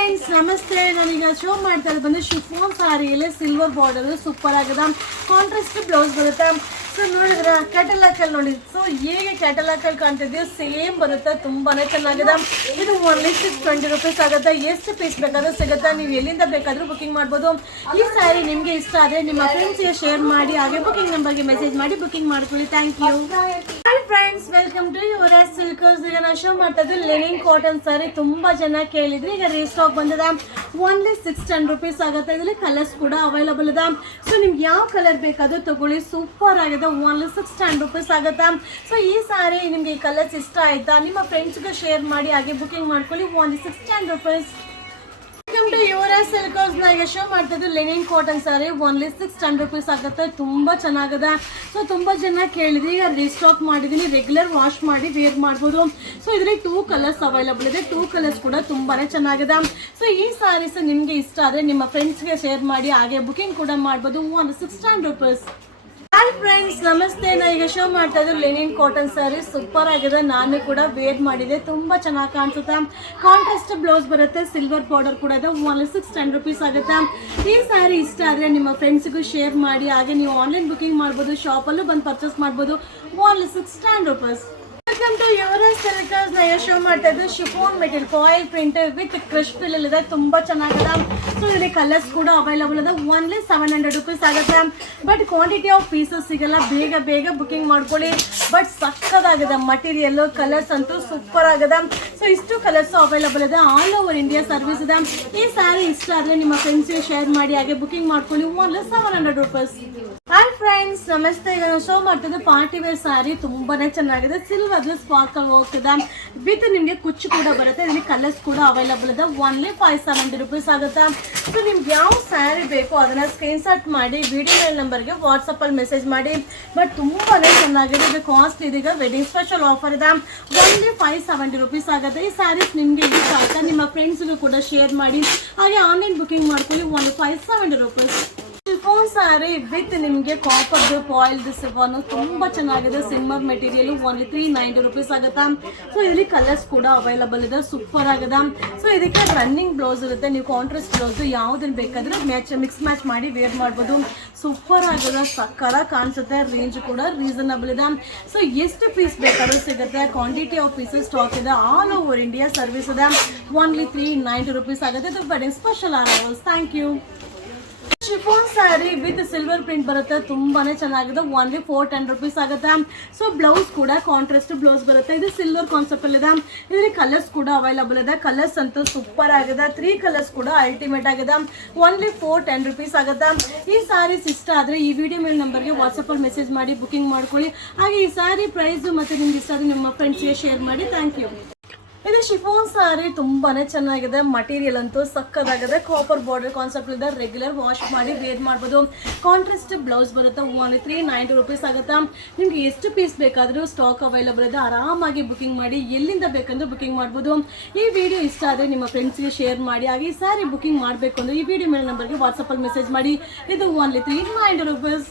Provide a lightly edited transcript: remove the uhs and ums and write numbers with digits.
Friends ನಮಸ್ತೆ. ನಾನೀಗ show ಮಾಡ್ತಾ ಇರೋದು ಬಂದು ಶಿಫಾನ್ ಸಾರಿಯಲ್ಲಿ ಸಿಲ್ವರ್ ಬಾರ್ಡರ್ ಸೂಪರ್ ಆಗಿದೆ. ಕಾಂಟ್ರಾಸ್ಟ್ ಬ್ಲೌಸ್ ಬರುತ್ತೆ. ಸೊ ನೋಡಿದ್ರೆ ಕ್ಯಾಟಲಾಗಲ್ಲಿ ನೋಡಿ. ಸೊ ಹೇಗೆ ಕ್ಯಾಟಲಾಗಲ್ಲಿ ಕಾಣ್ತಿದ್ದೀವಿ ಸೇಮ್ ಬರುತ್ತೆ. ತುಂಬಾನೇ ಚೆನ್ನಾಗಿದೆ. ಇದು ಓನ್ಲಿ 620 ರೂಪೀಸ್ ಆಗುತ್ತೆ. ಎಷ್ಟು ಪೀಸ್ ಬೇಕಾದ್ರೂ ಸಿಗುತ್ತೆ. ನೀವು ಎಲ್ಲಿಂದ ಬೇಕಾದ್ರೂ ಬುಕಿಂಗ್ ಮಾಡ್ಬೋದು. ಈ ಸ್ಯಾರಿ ನಿಮಗೆ ಇಷ್ಟ ಆದರೆ ನಿಮ್ಮ ಫ್ರೆಂಡ್ಸ್ಗೆ ಶೇರ್ ಮಾಡಿ, ಹಾಗೆ ಬುಕಿಂಗ್ ನಂಬರ್ಗೆ ಮೆಸೇಜ್ ಮಾಡಿ ಬುಕಿಂಗ್ ಮಾಡ್ಕೊಳ್ಳಿ. Thank you. Hi friends, welcome to your Silkers. ಈಗ ನಾನು ಶೋ ಮಾಡ್ತಾ ಇದ್ದು ಲೆನಿನ್ ಕಾಟನ್ ಸ್ಯಾರಿ. ತುಂಬಾ ಜನ ಕೇಳಿದ್ರಿ, ಈಗ ರೀಸ್ಟಾಕ್ ಬಂದಿದೆ. ಓನ್ಲಿ 610 ರೂಪೀಸ್ ಆಗುತ್ತೆ. ಇದರಲ್ಲಿ ಕಲರ್ಸ್ ಕೂಡ ಅವೈಲಬಲ್ ಇದೆ. ಸೊ ನಿಮ್ಗೆ ಯಾವ ಕಲರ್ ಬೇಕಾದ್ರೂ ತಗೊಳ್ಳಿ. ಸೂಪರ್ ಆಗಿದೆ. ಓನ್ಲಿ 610 ರೂಪೀಸ್ ಆಗುತ್ತೆ. ಸೊ ಈ ಸಾರಿ ನಿಮ್ಗೆ ಈ ಕಲರ್ಸ್ ಇಷ್ಟ ಆಯ್ತಾ, ನಿಮ್ಮ ಫ್ರೆಂಡ್ಸ್ಗೆ ಶೇರ್ ಮಾಡಿ, ಹಾಗೆ ಬುಕಿಂಗ್ ಮಾಡ್ಕೊಳ್ಳಿ. Only 610 rupees. Welcome to your Silkers. ಈಗ ಶೋ ಮಾಡ್ತಿದ್ದು linen cotton sari. Only 610 rupees ಆಗುತ್ತೆ. ತುಂಬಾ ಚೆನ್ನಾಗಿದೆ. ಸೊ ತುಂಬಾ ಜನ ಕೇಳಿದ್ರಿ, ಈಗ ರೀಸ್ಟಾಕ್ ಮಾಡಿದೀನಿ. ರೆಗ್ಯುಲರ್ ವಾಶ್ ಮಾಡಿ ವೇರ್ ಮಾಡ್ಬೋದು. ಸೊ ಇದರಲ್ಲಿ 2 ಕಲರ್ಸ್ ಅವೈಲಬಲ್ ಇದೆ. 2 ಕಲರ್ಸ್ ಕೂಡ ತುಂಬಾನೇ ಚೆನ್ನಾಗಿದೆ. ಸೊ ಈ ಸಾರೀಸ್ ನಿಮ್ಗೆ ಇಷ್ಟ ಆದರೆ ನಿಮ್ಮ ಫ್ರೆಂಡ್ಸ್ಗೆ ಶೇರ್ ಮಾಡಿ, ಹಾಗೆ ಬುಕಿಂಗ್ ಕೂಡ ಮಾಡ್ಬೋದು. Only 610 rupees. ಹಾಯ್ ಫ್ರೆಂಡ್ಸ್, ನಮಸ್ತೆ. ನಾನು ಈಗ ಶೋ ಮಾಡ್ತಾ ಇದ್ದು ಲೆನಿನ್ ಕಾಟನ್ ಸ್ಯಾರಿ. ಸೂಪರ್ ಆಗಿದೆ. ನಾನು ಕೂಡ ವೇರ್ ಮಾಡಿದೆ. ತುಂಬಾ ಚೆನ್ನಾಗಿ ಕಾಣಿಸುತ್ತೆ. ಕಾಂಟ್ರಾಸ್ಟ್ ಬ್ಲೌಸ್ ಬರುತ್ತೆ. ಸಿಲ್ವರ್ ಬಾರ್ಡರ್ ಕೂಡ ಇದೆ. ಓನ್ಲಿ 610 ರೂಪೀಸ್ ಆಗುತ್ತೆ. ಈ ಸ್ಯಾರಿ ಇಷ್ಟ ಆದರೆ ನಿಮ್ಮ ಫ್ರೆಂಡ್ಸ್ಗೂ ಶೇರ್ ಮಾಡಿ, ಹಾಗೆ ನೀವು ಆನ್ಲೈನ್ ಬುಕಿಂಗ್ ಮಾಡ್ಬೋದು. ಶಾಪಲ್ಲೂ ಬಂದು ಪರ್ಚೇಸ್ ಮಾಡ್ಬೋದು. Only 610 rupees. Welcome to your Silkers. ನಾನು ಶೋ ಮಾಡ್ತಾ ಇದ್ದು chiffon material foil print with crush feel ಇದೆ. ತುಂಬಾ ಚೆನ್ನಾಗಿದೆ. ಸೊ ಇದರಲ್ಲಿ ಕಲರ್ಸ್ ಕೂಡ ಅವೈಲಬಲ್ ಇದೆ. ಓನ್ಲಿ 700 ರೂಪೀಸ್ ಆಗುತ್ತೆ. ಬಟ್ ಕ್ವಾಂಟಿಟಿ ಆಫ್ ಪೀಸಸ್ ಸಿಗಲ್ಲ. ಬೇಗ ಬುಕಿಂಗ್ ಮಾಡ್ಕೊಳ್ಳಿ. ಬಟ್ ಸಕ್ಕದಾಗಿದೆ ಮಟೀರಿಯಲ್. ಕಲರ್ಸ್ ಅಂತೂ ಸೂಪರ್ ಆಗಿದೆ. ಸೊ ಇಷ್ಟು ಕಲರ್ಸ್ ಅವೈಲಬಲ್ ಇದೆ. ಆಲ್ ಓವರ್ ಇಂಡಿಯಾ ಸರ್ವಿಸ್ ಇದೆ. ಈ ಸ್ಯಾರಿ ಇಷ್ಟ ಆದರೆ ನಿಮ್ಮ ಫ್ರೆಂಡ್ಸ್ಗೆ ಶೇರ್ ಮಾಡಿ, ಹಾಗೆ ಬುಕಿಂಗ್ ಮಾಡ್ಕೊಳ್ಳಿ. Only 700 rupees. ಹಾಯ್ ಫ್ರೆಂಡ್ಸ್, ನಮಸ್ತೆ. ಈಗ ನಾನು ಶೋ ಮಾಡ್ತಿದ್ದು ಪಾರ್ಟಿ ವೇರ್ ಸ್ಯಾರಿ. ತುಂಬಾನೇ ಚೆನ್ನಾಗಿದೆ. ಸಿಲ್ವರ್ ಸ್ಪಾರ್ಕಲ್ ಹೋಗ್ತಿದೆ. ವಿತ್ ನಿಮಗೆ ಕುಚ್ಚು ಕೂಡ ಬರುತ್ತೆ. ಇದರಲ್ಲಿ ಕಲರ್ಸ್ ಕೂಡ ಅವೈಲಬಲ್ ಇದೆ. ಓನ್ಲಿ 570 ರೂಪೀಸ್ ಆಗುತ್ತೆ. ಸೊ ನಿಮ್ಗೆ ಯಾವ ಸ್ಯಾರಿ ಬೇಕೋ ಅದನ್ನ ಸ್ಕ್ರೀನ್ ಶಾಟ್ ಮಾಡಿ ವಿಡಿಯೋ ನಂಬರ್ಗೆ ವಾಟ್ಸಪ್ಪಲ್ಲಿ ಮೆಸೇಜ್ ಮಾಡಿ. ಬಟ್ ತುಂಬಾನೇ ಚೆನ್ನಾಗಿದೆ. ಇದು ಕಾಸ್ಟ್ ಇದೀಗ ವೆಡ್ಡಿಂಗ್ ಸ್ಪೆಷಲ್ ಆಫರ್ ಇದೆ. ಓನ್ಲಿ 570 ರೂಪೀಸ್ ಆಗುತ್ತೆ. ಈ ಸ್ಯಾರೀಸ್ ನಿಮಗೆ ಇಷ್ಟ ಆಯ್ತಾ, ನಿಮ್ಮ ಫ್ರೆಂಡ್ಸ್ಗೂ ಕೂಡ ಶೇರ್ ಮಾಡಿ, ಹಾಗೆ ಆನ್ಲೈನ್ ಬುಕಿಂಗ್ ಮಾಡ್ಕೊಳ್ಳಿ. Only 570 rupees. Chiffon sari with ನಿಮಗೆ ಕಾಪರ್ ಫಾಯಿಲ್ ಸಿಫಾನ್. ತುಂಬಾ ಚೆನ್ನಾಗಿದೆ. ಸಿಮ್ಮರ್ ಮೆಟೀರಿಯಲ್. ಓನ್ಲಿ 390 ರೂಪೀಸ್ ಆಗುತ್ತೆ. ಸೊ ಇದರಲ್ಲಿ ಕಲರ್ಸ್ ಕೂಡ ಅವೈಲಬಲ್ ಇದೆ. ಸೂಪರ್ ಆಗಿದೆ. ಸೊ ಇದಕ್ಕೆ ರನ್ನಿಂಗ್ ಬ್ಲೌಸ್ ಇರುತ್ತೆ. ನೀವು ಕಾಂಟ್ರಾಸ್ಟ್ ಬ್ಲೌಸ್ ಯಾವುದನ್ನು ಬೇಕಾದ್ರೆ ಮಿಕ್ಸ್ ಮ್ಯಾಚ್ ಮಾಡಿ ವೇರ್ ಮಾಡ್ಬೋದು. ಸೂಪರ್ ಆಗಿದೆ. ಸಕ್ಕರ ಕಾಣಿಸುತ್ತೆ. ರೇಂಜ್ ಕೂಡ ರೀಸನಬಲ್ ಇದೆ. ಸೊ ಎಷ್ಟು ಪೀಸ್ ಬೇಕಾದ್ರೂ ಸಿಗುತ್ತೆ. ಕ್ವಾಂಟಿಟಿ ಆಫ್ ಪೀಸಸ್ ಸ್ಟಾಕ್ ಇದೆ. ಆಲ್ ಓವರ್ ಇಂಡಿಯಾ ಸರ್ವಿಸ್ ಇದೆ. ಓನ್ಲಿ 390 ರೂಪೀಸ್ ಆಗುತ್ತೆ. ಇದು wedding special orders. Thank you. Chiffon sari with silver print ಬರುತ್ತೆ. ತುಂಬಾನೇ ಚೆನ್ನಾಗಿದೆ. ಓನ್ಲಿ 410 ರೂಪೀಸ್ ಆಗುತ್ತೆ. ಸೊ ಬ್ಲೌಸ್ ಕೂಡ ಕಾಂಟ್ರಾಸ್ಟ್ ಬ್ಲೌಸ್ ಬರುತ್ತೆ. ಇದು ಸಿಲ್ವರ್ ಕಾನ್ಸೆಪ್ಟ್ ಅಲ್ಲಿ ಇದೆ. ಇದರಲ್ಲಿ ಕಲರ್ಸ್ ಕೂಡ ಅವೈಲಬಲ್ ಇದೆ. ಕಲರ್ಸ್ ಅಂತೂ ಸೂಪರ್ ಆಗಿದೆ. 3 ಕಲರ್ಸ್ ಕೂಡ ಅಲ್ಟಿಮೇಟ್ ಆಗಿದೆ. ಓನ್ಲಿ 410 ರೂಪೀಸ್ ಆಗುತ್ತೆ. ಈ ಸ್ಯಾರೀಸ್ ಇಷ್ಟ ಆದರೆ ಈ ವಿಡಿಯೋ ಮೇಲ್ ನಂಬರ್ಗೆ ವಾಟ್ಸಪ್ಪಲ್ಲಿ ಮೆಸೇಜ್ ಮಾಡಿ ಬುಕಿಂಗ್ ಮಾಡ್ಕೊಳ್ಳಿ. ಹಾಗೆ ಈ ಸ್ಯಾರಿ ಪ್ರೈಸ್ ಮತ್ತೆ ನಿಮ್ಗೆ ಇಷ್ಟ ಆದರೆ ನಿಮ್ಮ ಫ್ರೆಂಡ್ಸ್ಗೆ ಶೇರ್ ಮಾಡಿ. Thank you. ಇದು ಶಿಫಾನ್ ಸ್ಯಾರಿ. ತುಂಬಾನೇ ಚೆನ್ನಾಗಿದೆ. ಮಟೀರಿಯಲ್ ಅಂತೂ ಸಕ್ಕದಾಗಿದೆ. ಕಾಪರ್ ಬಾರ್ಡರ್ ಕಾನ್ಸೆಪ್ಟ್ ಇದೆ. ರೆಗ್ಯುಲರ್ ವಾಶ್ ಮಾಡಿ ವೇರ್ ಮಾಡ್ಬೋದು. ಕಾಂಟ್ರಾಸ್ಟ್ ಬ್ಲೌಸ್ ಬರುತ್ತೆ. ಓನ್ಲಿ 390 ರೂಪೀಸ್ ಆಗುತ್ತೆ. ನಿಮ್ಗೆ ಎಷ್ಟು ಪೀಸ್ ಬೇಕಾದರೂ ಸ್ಟಾಕ್ ಅವೈಲಬಲ್ ಇದೆ. ಆರಾಮಾಗಿ ಬುಕಿಂಗ್ ಮಾಡಿ, ಎಲ್ಲಿಂದ ಬೇಕಂದ್ರೆ ಬುಕಿಂಗ್ ಮಾಡ್ಬೋದು. ಈ ವಿಡಿಯೋ ಇಷ್ಟ ಆದರೆ ನಿಮ್ಮ ಫ್ರೆಂಡ್ಸ್ಗೆ ಶೇರ್ ಮಾಡಿ, ಹಾಗೆ ಈ ಸ್ಯಾರಿ ಬುಕಿಂಗ್ ಮಾಡಬೇಕು ಅಂದರೆ ಈ ವಿಡಿಯೋ ಮೇಲೆ ನಂಬರ್ಗೆ ವಾಟ್ಸಪ್ಪಲ್ಲಿ ಮೆಸೇಜ್ ಮಾಡಿ. ಇದು ಓನ್ಲಿ 390 ರೂಪೀಸ್.